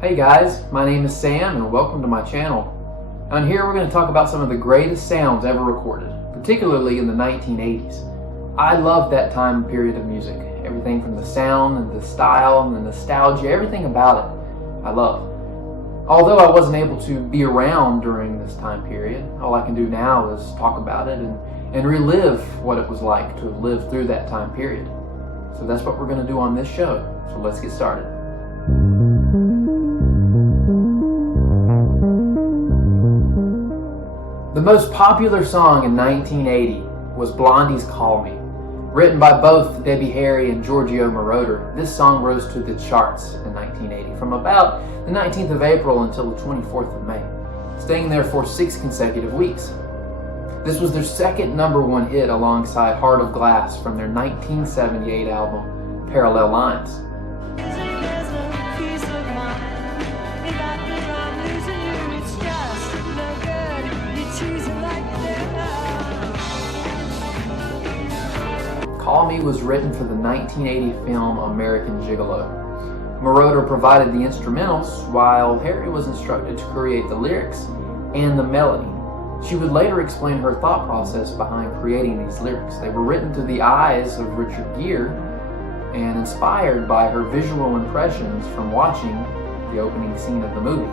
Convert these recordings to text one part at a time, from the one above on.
Hey guys, my name is Sam and welcome to my channel. On here we're going to talk about some of the greatest sounds ever recorded, particularly in the 1980s. I love that time period of music. Everything from the sound and the style and the nostalgia, everything about it I love. Although I wasn't able to be around during this time period, all I can do now is talk about it and relive what it was like to have lived through that time period. So that's what we're going to do on this show. So let's get started. The most popular song in 1980 was Blondie's Call Me. Written by both Debbie Harry and Giorgio Moroder, this song rose to the charts in 1980 from about the 19th of April until the 24th of May, staying there for 6 consecutive weeks. This was their second #1 hit alongside Heart of Glass from their 1978 album Parallel Lines. Call Me was written for the 1980 film American Gigolo. Moroder provided the instrumentals while Harry was instructed to create the lyrics and the melody. She would later explain her thought process behind creating these lyrics. They were written through the eyes of Richard Gere and inspired by her visual impressions from watching the opening scene of the movie.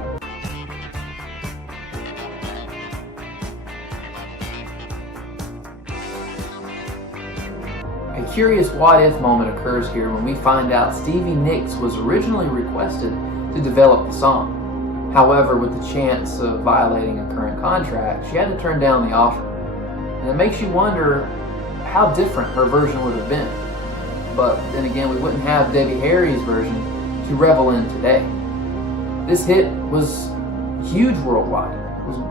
A curious what-if moment occurs here when we find out Stevie Nicks was originally requested to develop the song. However, with the chance of violating a current contract, she had to turn down the offer. And it makes you wonder how different her version would have been. But then again, we wouldn't have Debbie Harry's version to revel in today. This hit was huge worldwide.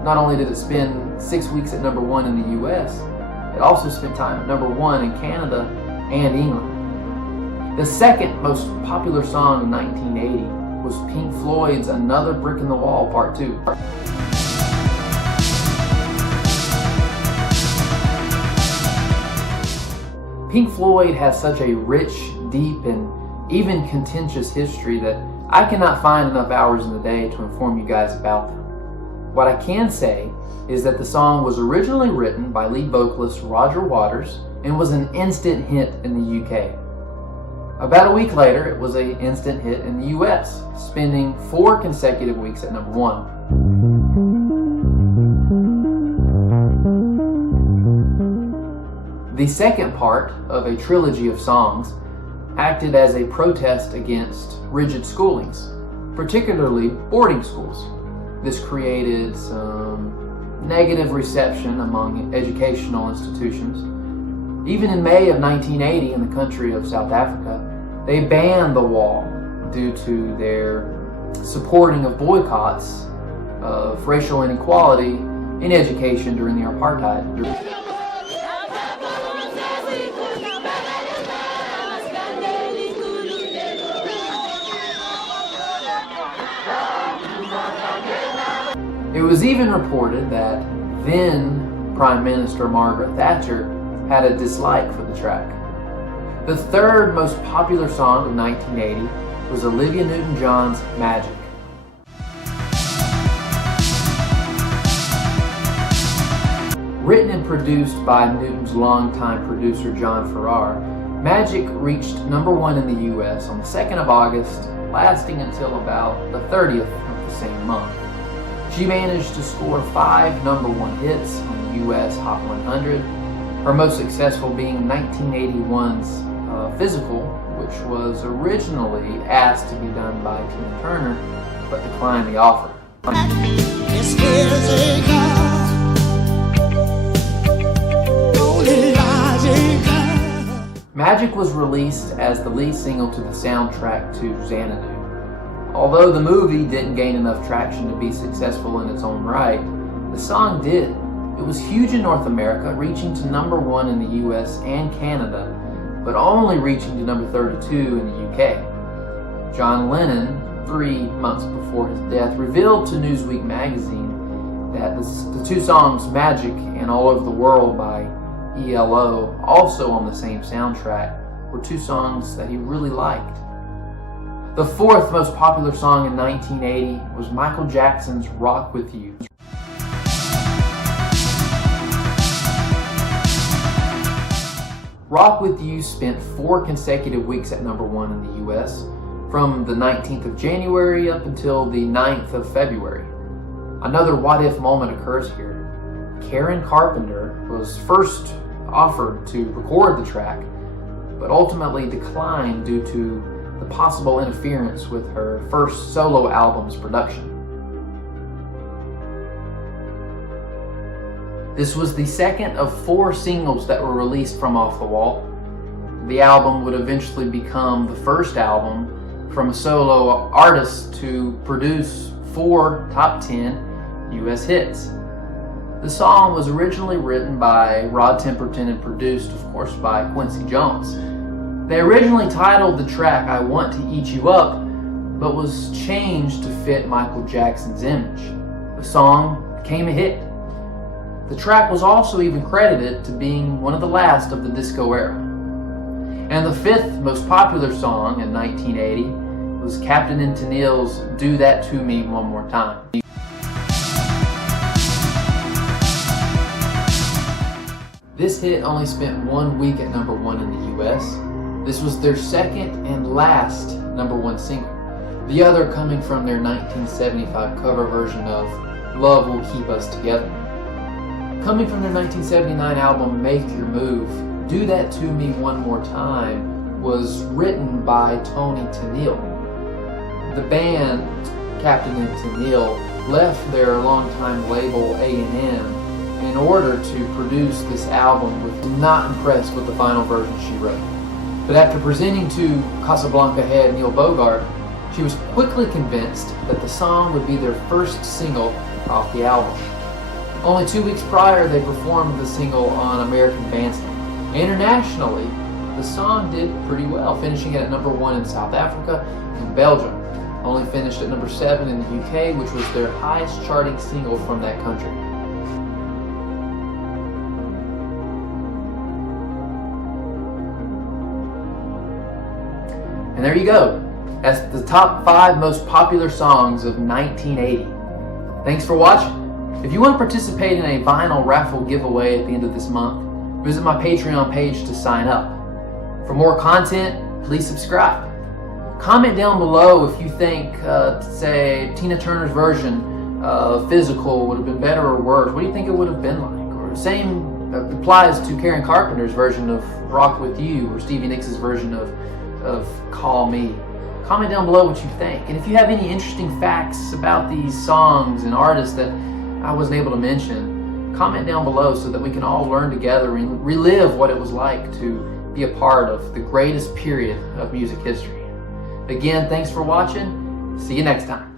Not only did it spend 6 weeks at #1 in the US, it also spent time at #1 in Canada and England. The second most popular song in 1980 was Pink Floyd's Another Brick in the Wall Part 2. Pink Floyd has such a rich, deep, and even contentious history that I cannot find enough hours in the day to inform you guys about them. What I can say is that the song was originally written by lead vocalist Roger Waters and was an instant hit in the UK. About a week later, it was an instant hit in the US, spending 4 consecutive weeks at #1. The second part of a trilogy of songs acted as a protest against rigid schoolings, particularly boarding schools. This created some negative reception among educational institutions. Even in May of 1980 in the country of South Africa, they banned the wall due to their supporting of boycotts of racial inequality in education during the apartheid. It was even reported that then Prime Minister Margaret Thatcher had a dislike for the track. The third most popular song of 1980 was Olivia Newton-John's Magic. Written and produced by Newton's longtime producer John Farrar, Magic reached #1 in the US on the 2nd of August, lasting until about the 30th of the same month. She managed to score 5 #1 hits on the US Hot 100, her most successful being 1981's Physical, which was originally asked to be done by Tina Turner, but declined the offer. Magic was released as the lead single to the soundtrack to Xanadu. Although the movie didn't gain enough traction to be successful in its own right, the song did. It was huge in North America, reaching to #1 in the US and Canada, but only reaching to #32 in the UK. John Lennon, 3 months before his death, revealed to Newsweek magazine that the 2 songs Magic and All Over the World by ELO, also on the same soundtrack, were 2 songs that he really liked. The fourth most popular song in 1980 was Michael Jackson's Rock With You. Rock With You spent 4 consecutive weeks at #1 in the US, from the 19th of January up until the 9th of February. Another what-if moment occurs here. Karen Carpenter was first offered to record the track, but ultimately declined due to the possible interference with her first solo album's production. This was the second of 4 singles that were released from Off the Wall. The album would eventually become the first album from a solo artist to produce 4 top 10 US hits. The song was originally written by Rod Temperton and produced, of course, by Quincy Jones. They originally titled the track I Want to Eat You Up, but was changed to fit Michael Jackson's image. The song became a hit. The track was also even credited to being one of the last of the disco era. And the 5th most popular song in 1980 was Captain and Tennille's Do That To Me One More Time. This hit only spent 1 week at #1 in the US. This was their second and last #1 single, the other coming from their 1975 cover version of Love Will Keep Us Together. Coming from their 1979 album Make Your Move, Do That To Me One More Time was written by Tony Tennille. The band, Captain and Tennille, left their longtime label A&M in order to produce this album, was not impressed with the final version she wrote. But after presenting to Casablanca head Neil Bogart, she was quickly convinced that the song would be their first single off the album. Only 2 weeks prior, they performed the single on American Bandstand. Internationally, the song did pretty well, finishing at #1 in South Africa and Belgium. Only finished at #7 in the UK, which was their highest charting single from that country. And there you go. That's the top 5 most popular songs of 1980. Thanks for watching. If you want to participate in a vinyl raffle giveaway at the end of this month, visit my Patreon page to sign up. For more content, please subscribe. Comment down below if you think, say, Tina Turner's version of Physical would have been better or worse. What do you think it would have been like? Or the same applies to Karen Carpenter's version of Rock With You, or Stevie Nicks' version of Call Me. Comment down below what you think. And if you have any interesting facts about these songs and artists that I wasn't able to mention, comment down below so that we can all learn together and relive what it was like to be a part of the greatest period of music history. Again, thanks for watching. See you next time.